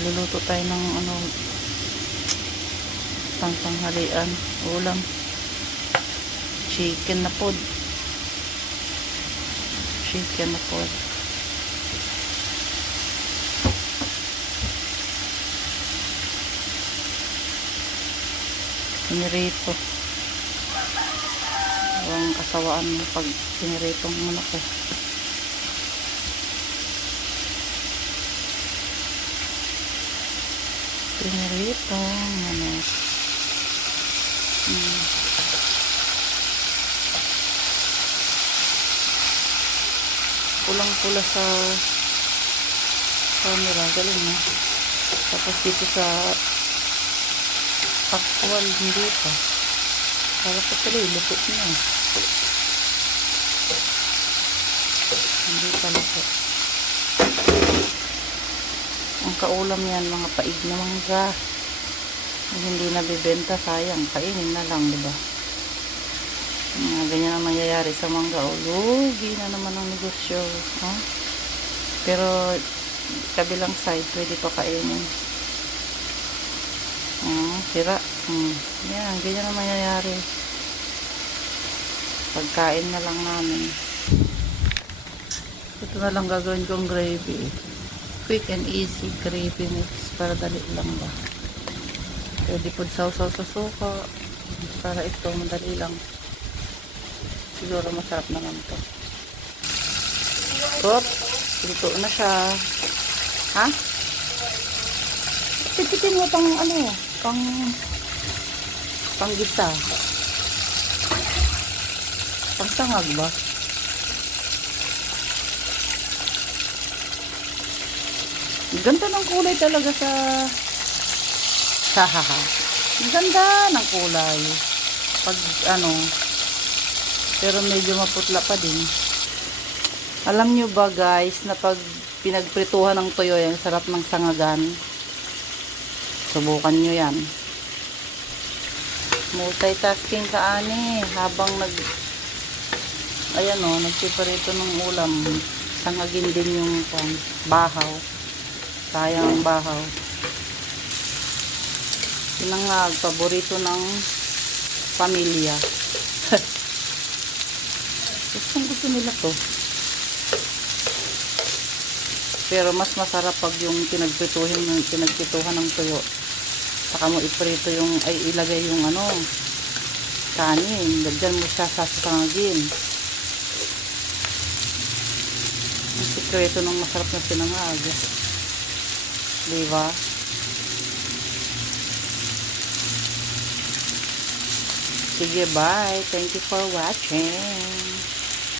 Luluto tayo ng ano, tanghalian, ulam. Chicken na pod. Chicken na pod. Pinirito. Ang kasawaan mo pag piniritong manok eh. Piniritong manok. Pulang-pula sa camera, galing na. Tapos dito sa actual, hindi pa. Kala ko tuloy, lupot na. Hindi pa lupot. Ang kaulam yan, mga paig na mangga. Hindi nabibenta, sayang. Kainin na lang, diba? Ganyan ang nangyayari sa mangga. O, lugi na naman ang negosyo. Huh? Pero, kabilang side, pwede pa kainin. Sira. Yan, ganyan ang mangyayari. Pagkain na lang namin. Ito na lang gagawin kong gravy. Quick and easy gravy mix para dali lang ba. Pwede po sausaw sa suka. Para ito, madali lang. Siguro masarap naman to. Oop, luto na siya. Ha? Tipitin mo pang ano, pang gisa. Pang sangag ba? Ganda ng kulay talaga sa hahaha. Ganda ng kulay. Pag ano, pero medyo maputla pa din. Alam nyo ba guys, na pag pinagprituhan ng toyo yan, sarap ng sangagan. Subukan nyo yan. Multitasking ka ani, habang ayan o, nagpiparito ng ulam. Sangagin din yung bahaw. Sayang ang bahaw. Yun ang paborito ng pamilya. Gusto nila to. Pero mas masarap pag yung pinagpituhan ng tuyo. Saka mo iprito yung, ay ilagay yung ano, kanin. Lagyan mo siya sa sasangagin. Ang sikreto ng masarap na sinangag. Diba? Sige, bye. Thank you for watching.